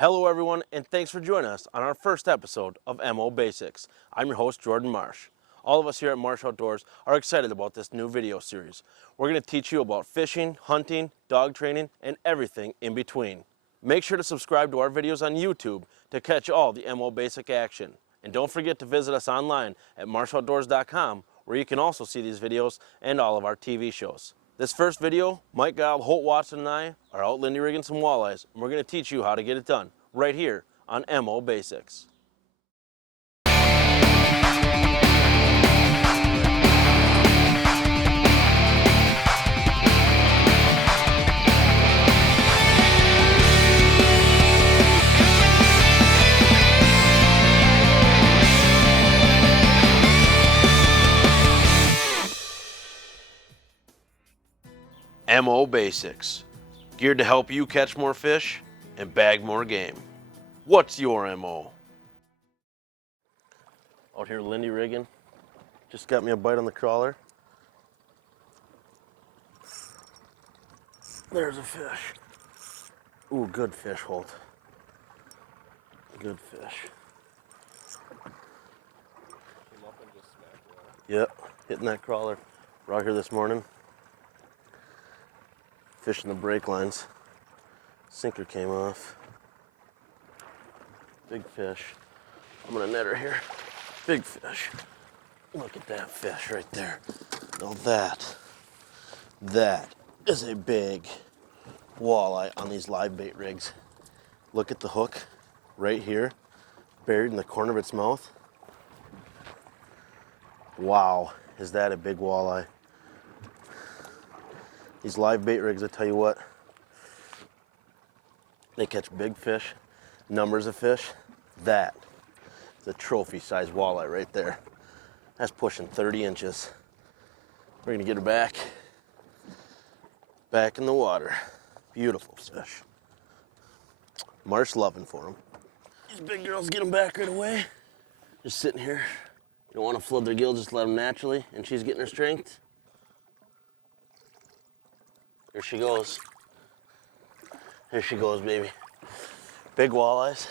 Hello everyone, and thanks for joining us on our first episode of MO Basics. I'm your host, Jordan Marsh. All of us here at Marsh Outdoors are excited about this new video series. We're going to teach you about fishing, hunting, dog training, and everything in between. Make sure to subscribe to our videos on YouTube to catch all the MO Basic action. And don't forget to visit us online at marshoutdoors.com, where you can also see these videos and all of our TV shows. This first video, Mike Gile, Holt Watson, and I are out Lindy rigging some walleyes, and we're going to teach you how to get it done right here on MO Basics. MO Basics, geared to help you catch more fish and bag more game. What's your MO? Out here Lindy rigging. Just got me a bite on the crawler. There's a fish. Ooh, good fish, Holt. Good fish. Yep, hitting that crawler. We're out here this morning, fishing the brake lines. Sinker came off. Big fish. I'm gonna net her here. Big fish. Look at that fish right there. Now that is a big walleye on these live bait rigs. Look at the hook right here, buried in the corner of its mouth. Wow, is that a big walleye? These live bait rigs, I tell you what, they catch big fish, numbers of fish. That is a trophy-sized walleye right there. That's pushing 30 inches. We're gonna get her back in the water. Beautiful fish. Marsh loving for them. These big girls get them back right away. Just sitting here. You don't want to flood their gill, just let them naturally. And she's getting her strength. Here she goes. Here she goes, baby. Big walleyes.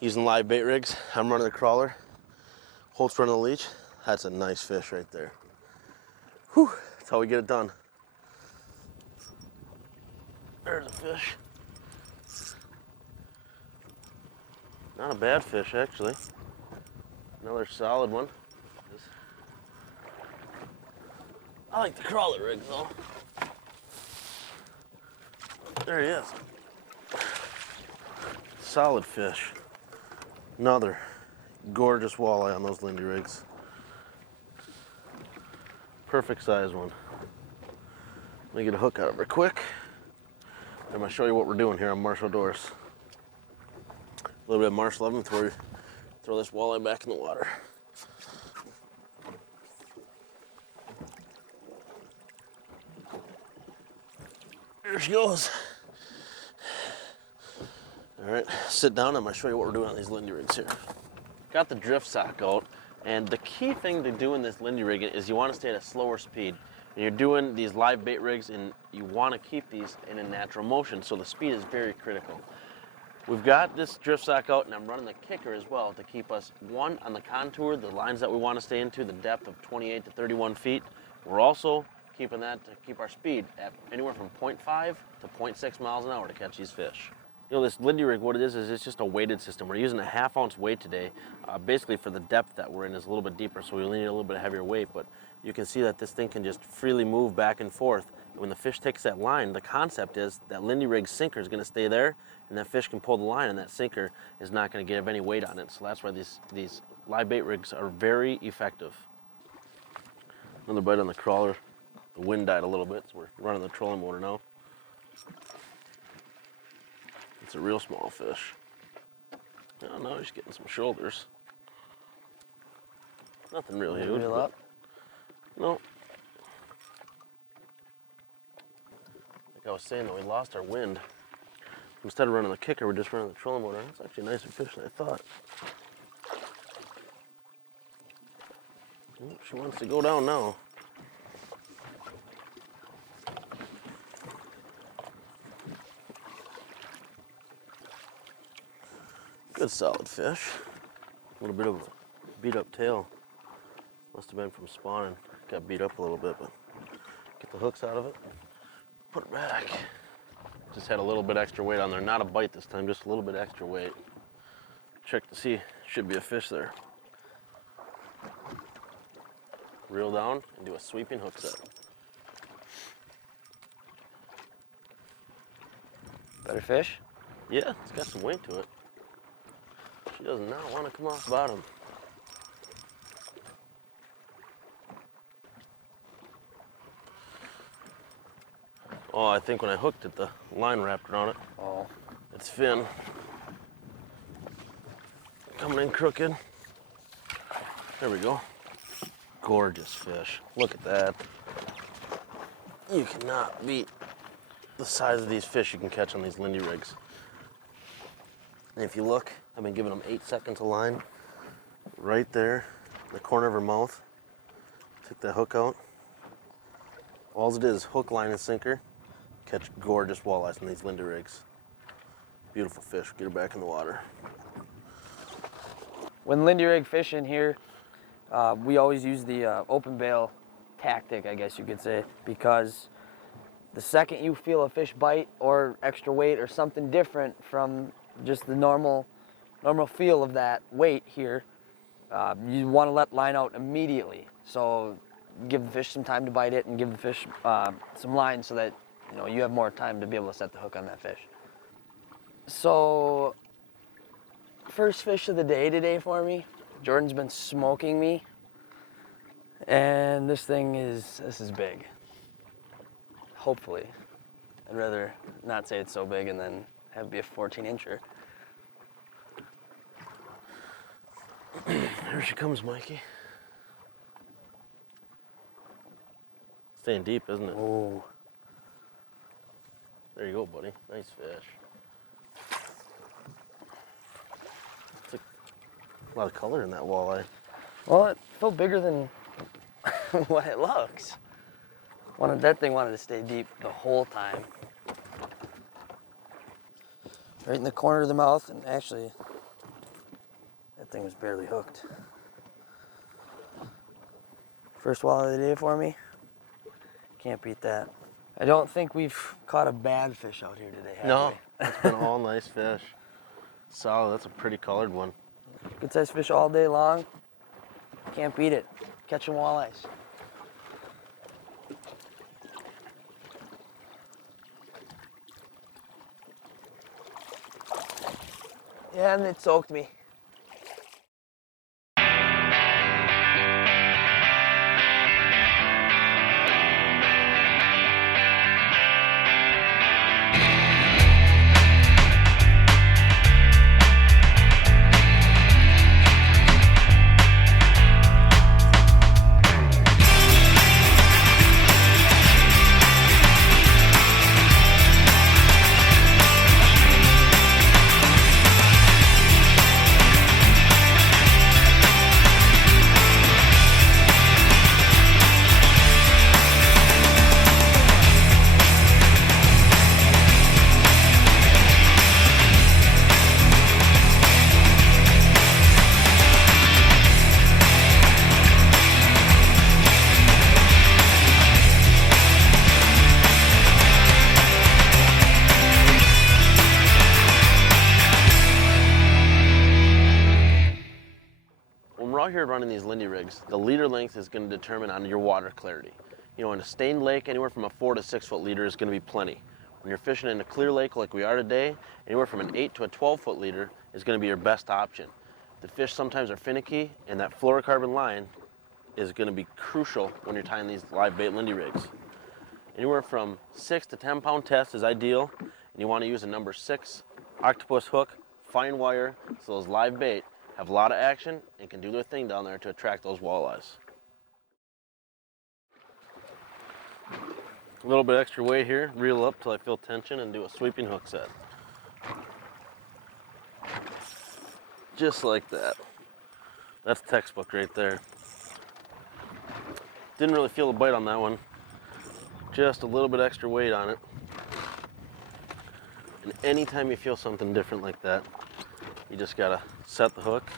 Using live bait rigs. I'm running the crawler. Holt's running the leech. That's a nice fish right there. Whew, that's how we get it done. There's a fish. Not a bad fish, actually. Another solid one. I like the crawler rig, though. There he is. Solid fish. Another gorgeous walleye on those Lindy rigs. Perfect size one. Let me get a hook out of her quick. I'm gonna show you what we're doing here on Marsh Outdoors. A little bit of Marsh loving before we throw this walleye back in the water. There she goes. All right, sit down. I'm gonna show you what we're doing on these Lindy rigs here. Got the drift sock out, and the key thing to doing this Lindy rigging is you want to stay at a slower speed. And you're doing these live bait rigs, and you want to keep these in a natural motion, so the speed is very critical. We've got this drift sock out, and I'm running the kicker as well to keep us, one, on the contour, the lines that we want to stay into, the depth of 28 to 31 feet. We're also keeping that to keep our speed at anywhere from 0.5 to 0.6 miles an hour to catch these fish. You know, this Lindy rig, what it is it's just a weighted system. We're using a 1/2 ounce weight today, basically for the depth that we're in is a little bit deeper, so we need a little bit heavier weight, but you can see that this thing can just freely move back and forth. When the fish takes that line, the concept is that Lindy rig sinker is gonna stay there, and that fish can pull the line, and that sinker is not gonna get any weight on it. So that's why these live bait rigs are very effective. Another bite on the crawler. The wind died a little bit, so we're running the trolling motor now. It's a real small fish. Oh, no, he's getting some shoulders. Nothing really huge. But no. Like I was saying, though, we lost our wind. Instead of running the kicker, we're just running the trolling motor. It's actually a nicer fish than I thought. Oh, she wants to go down now. Good solid fish. A little bit of a beat up tail. Must have been from spawning. Got beat up a little bit, but get the hooks out of it. Put it back. Just had a little bit extra weight on there. Not a bite this time, just a little bit extra weight. Check to see, should be a fish there. Reel down and do a sweeping hook set. Better fish? Yeah, it's got some weight to it. She does not want to come off bottom. Oh, I think when I hooked it, the line wrapped around it. Oh. It's fin. Coming in crooked. There we go. Gorgeous fish. Look at that. You cannot beat the size of these fish you can catch on these Lindy rigs. And if you look, I've been giving them 8 seconds of line. Right there, in the corner of her mouth. Take that hook out. All it is hook, line, and sinker. Catch gorgeous walleyes on these Lindy rigs. Beautiful fish. Get her back in the water. When Lindy rig fishing here, we always use the open bail tactic, I guess you could say, because the second you feel a fish bite or extra weight or something different from just the normal feel of that weight here, you want to let line out immediately. So give the fish some time to bite it and give the fish some line so that you have more time to be able to set the hook on that fish. So first fish of the day today for me. Jordan's been smoking me, and this is big. Hopefully. I'd rather not say it's so big and then have it be a 14-incher. Here she comes, Mikey. Staying deep, isn't it? Oh. There you go, buddy. Nice fish. A lot of color in that walleye. Well, it felt bigger than what it looks. That thing wanted to stay deep the whole time. Right in the corner of the mouth, and actually, that thing was barely hooked. First walleye of the day for me. Can't beat that. I don't think we've caught a bad fish out here today, have No, we? it's been all nice fish. Solid, that's a pretty colored one. Good sized fish all day long. Can't beat it. Catching walleyes. Yeah, and it soaked me. Out here running these Lindy rigs, the leader length is going to determine on your water clarity. In a stained lake, anywhere from a 4 to 6 foot leader is going to be plenty. When you're fishing in a clear lake like we are today, anywhere from an 8 to a 12 foot leader is going to be your best option. The fish sometimes are finicky, and that fluorocarbon line is going to be crucial when you're tying these live bait Lindy rigs. Anywhere from 6 to 10 pound test is ideal, and you want to use a number 6 octopus hook, fine wire, so those live bait have a lot of action and can do their thing down there to attract those walleyes. A little bit extra weight here, reel up till I feel tension and do a sweeping hook set. Just like that. That's textbook right there. Didn't really feel a bite on that one. Just a little bit extra weight on it. And anytime you feel something different like that, You just gotta set the hook,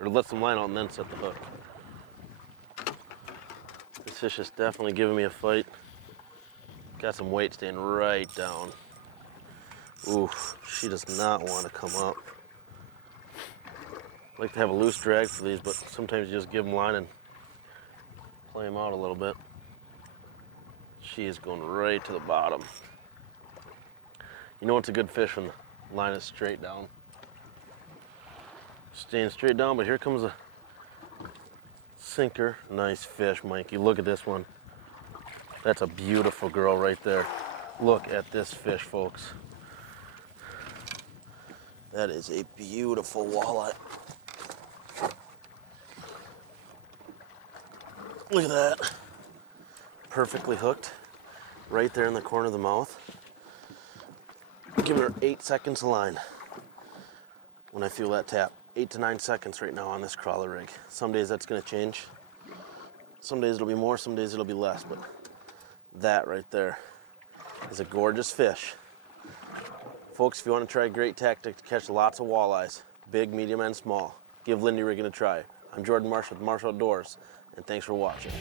or let some line out and then set the hook. This fish is definitely giving me a fight. Got some weight staying right down. Oof, she does not want to come up. I like to have a loose drag for these, but sometimes you just give them line and play them out a little bit. She is going right to the bottom. You know it's a good fish when the line is straight down. Staying straight down, but here comes a sinker. Nice fish, Mikey. Look at this one. That's a beautiful girl right there. Look at this fish, folks. That is a beautiful walleye. Look at that. Perfectly hooked right there in the corner of the mouth. Give her 8 seconds of line when I feel that tap. 8 to 9 seconds right now on this crawler rig. Some days that's gonna change. Some days it'll be more, some days it'll be less, but that right there is a gorgeous fish. Folks, if you want to try a great tactic to catch lots of walleyes, big, medium, and small, give Lindy rigging a try. I'm Jordan Marsh with Marsh Outdoors, and thanks for watching.